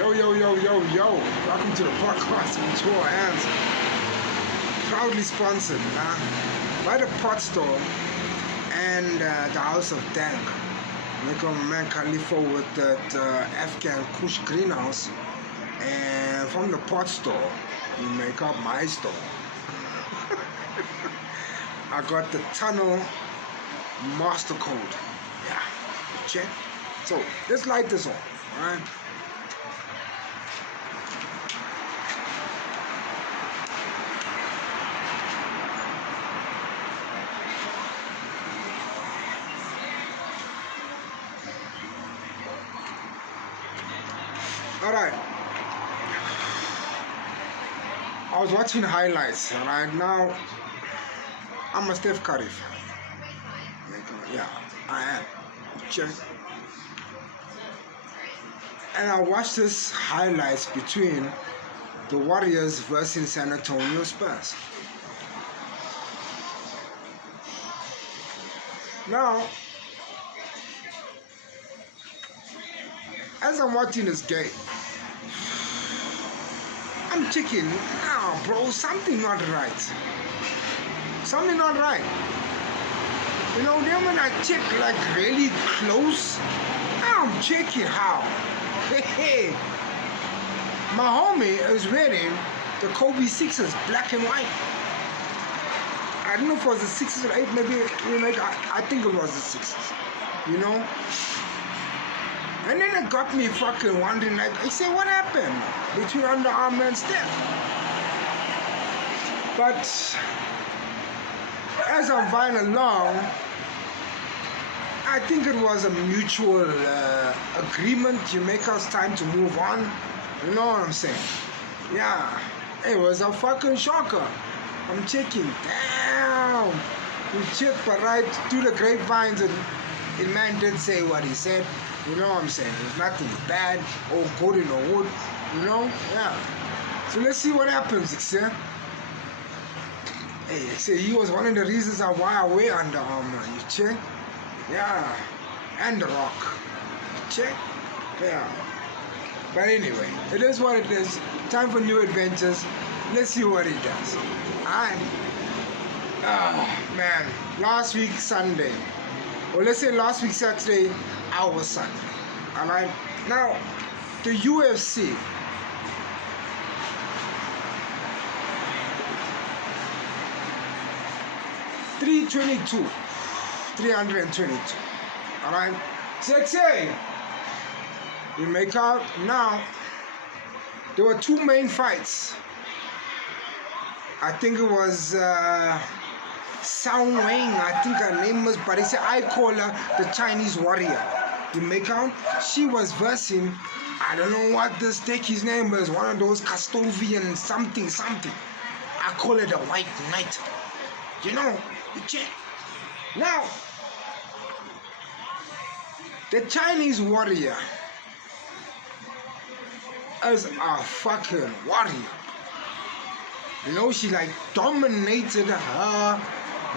Yo, yo, yo, yo, yo. Welcome to the podcast with proudly sponsored by the Pot Store and the House of Dank. Make a man Khalifa with that Afghan Kush greenhouse. And from the Pot Store, you make up my store. I got the tunnel master code. Yeah, check. So let's light this on, alright? Alright. I was watching highlights, alright? Now, I'm a Steph Curry fan. Yeah, I am. Check. And I watched this highlights between the Warriors versus San Antonio Spurs. Now, as I'm watching this game, I'm checking, nah, bro, something not right. Something not right. You know, then when I check like really close, I'm checking how. Hey, my homie is wearing the Kobe 6s, black and white. I don't know if it was the 6s or 8, maybe, I think it was the 6s, you know? And then it got me fucking wondering, like, I say, what happened between Under Armour and Steph? But as I'm going along, I think it was a mutual agreement. You make us time to move on. You know what I'm saying? Yeah, it was a fucking shocker. I'm checking, damn. You check, but right through the grapevines, and the man did say what he said. You know what I'm saying? There's nothing bad or good in the wood. You know? Yeah. So let's see what happens, see? Hey, see, he was one of the reasons why I wear Under Armour. You check? Yeah. And The Rock. You check? Yeah. But anyway, it is what it is. Time for new adventures. Let's see what he does. Alright. Man. Last week, Sunday. Or let's say last week, Saturday, our Sunday. Alright? Now, the UFC. $322. Alright? Sexy. You make out now. There were two main fights. I think it was Sound Wang, I think her name was, but I call her the Chinese warrior. You make out? She was versing, I don't know what the steak his name was, one of those Castovian something. I call it the White Knight. You know, you check. Now, the Chinese warrior is a fucking warrior. You know, she like dominated her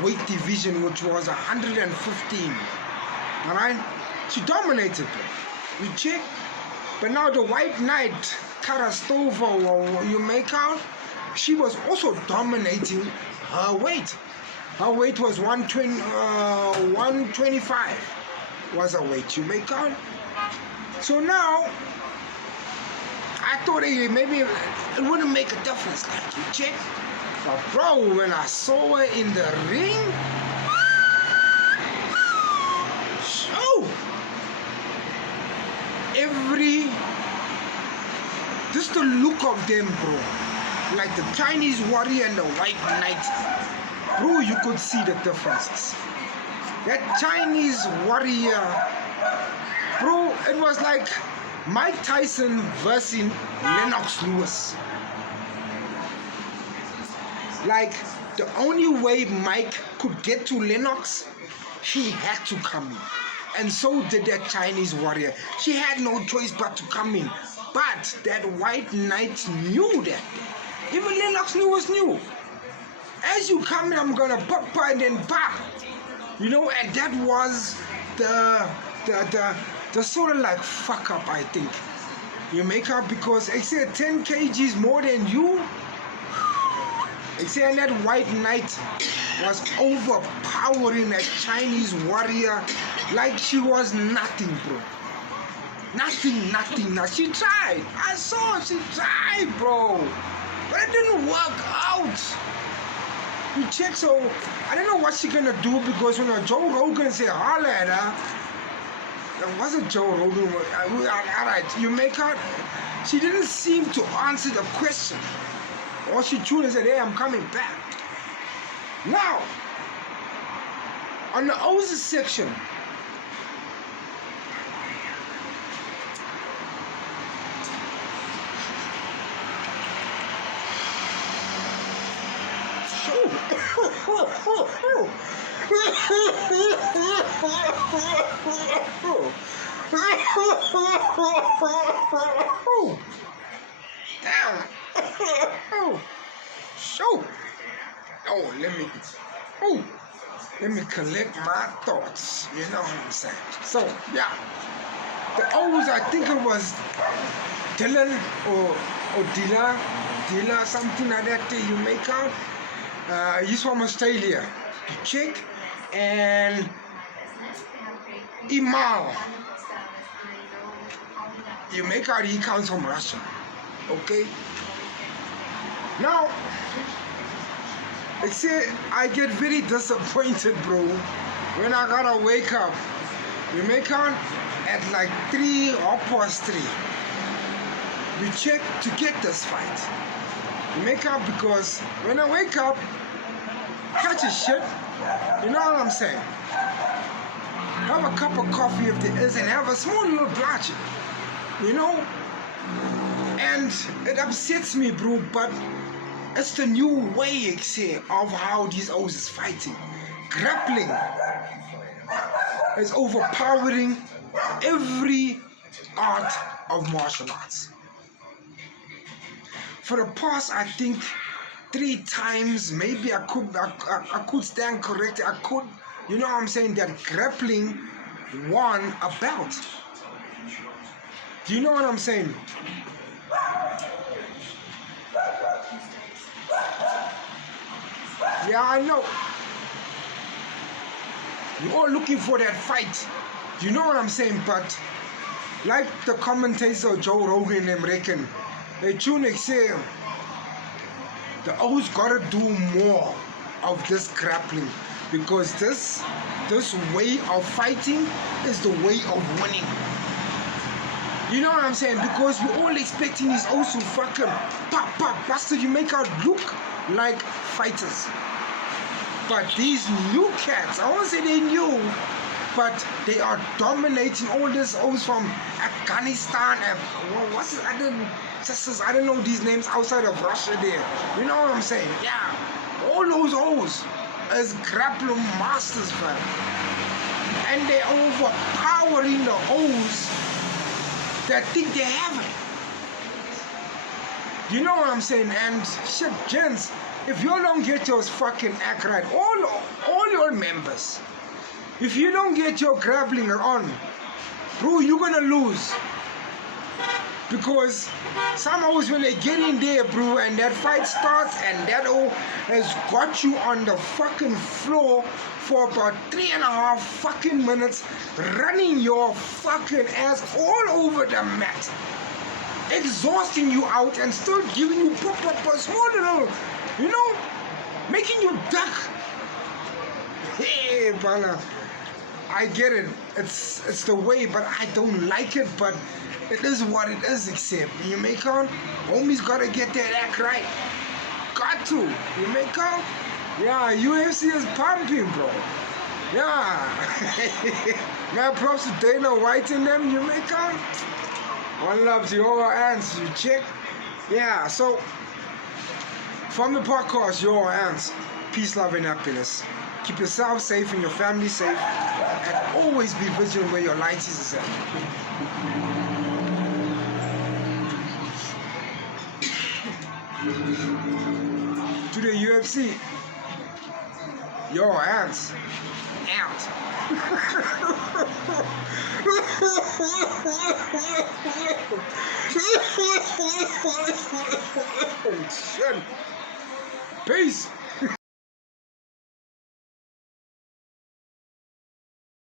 weight division, which was 115. Alright? She dominated it. You check? But now the White Knight, Karastova, or you make out, she was also dominating her weight. Her weight was 125 was her weight. You make out? So now, I thought maybe it wouldn't make a difference, like you check. But bro, when I saw her in the ring, just the look of them, bro. Like the Chinese warrior and the White Knight, bro, you could see the differences. That Chinese warrior, bro, it was like Mike Tyson versus Lennox Lewis. Like, the only way Mike could get to Lennox, he had to come in. And so did that Chinese warrior. She had no choice but to come in. But that White Knight knew that. Even Lennox Lewis knew. As you come in, I'm gonna pop and then pop. You know, and that was the sort of like fuck up, I think. You make up because I say 10 kgs more than you. I say that white knight was overpowering that Chinese warrior like she was nothing, bro. Nothing. She tried. I saw she tried, bro. But it didn't work out. You check, so I don't know what she gonna do because when Joe Rogan say holla at her, it wasn't Joe Rogan. Alright, you make her. She didn't seem to answer the question. Or she tuned and said, hey, I'm coming back. Now, on the O's section, damn. Let me collect my thoughts. You know what I'm saying? So yeah, the O's, I think it was Dylan or Dilla, something like that. You make out. He's from Australia. You check, and Imal. You make out he comes from Russia. Okay. Now, I say I get very disappointed, bro, when I gotta wake up. You make out at like 3:30. You check to get this fight. You make up because when I wake up, catch a shit. You know what I'm saying? Have a cup of coffee if there is, and have a small little blanche. You know? And it upsets me, bro, but it's the new way, I say, of how these O's is fighting. Grappling is overpowering every art of martial arts. For the past, I think, 3 times, maybe I could stand corrected. I could, you know what I'm saying, that grappling won a belt. Do you know what I'm saying? Yeah, I know. You're all looking for that fight. You know what I'm saying? But like the commentator Joe Rogan and reckon, they tune say the O's gotta do more of this grappling because this way of fighting is the way of winning. You know what I'm saying? Because we're all expecting these O's to fucking pop, bastard. You make out look like fighters. But these new cats, I won't say they new, but they are dominating all these O's from Afghanistan and what's it? I don't know these names outside of Russia there. You know what I'm saying? Yeah. All those O's is grappling masters, man. And they're overpowering the O's that think they have it. You know what I'm saying? And shit, gents, if you don't get your fucking act right, all your members, if you don't get your grappling on, bro, you're gonna lose. Because some O's, when they get in there, bro, and that fight starts, and that O has got you on the fucking floor for about 3.5 fucking minutes, running your fucking ass all over the mat, exhausting you out, and still giving you small little, you know, making you duck. Hey, brother, I get it. It's the way, but I don't like it. But it is what it is. Except you make out, homie's gotta get that act right. Got to. You make out. Yeah, UFC is pumping, bro. Yeah. Man, props to Dana White and them. You make out. One love to your ants. You check. Yeah. So from the podcast, your ants. Peace, love, and happiness. Keep yourself safe and your family safe, and always be vigilant where your light is at. To the UFC, your hands out. Peace.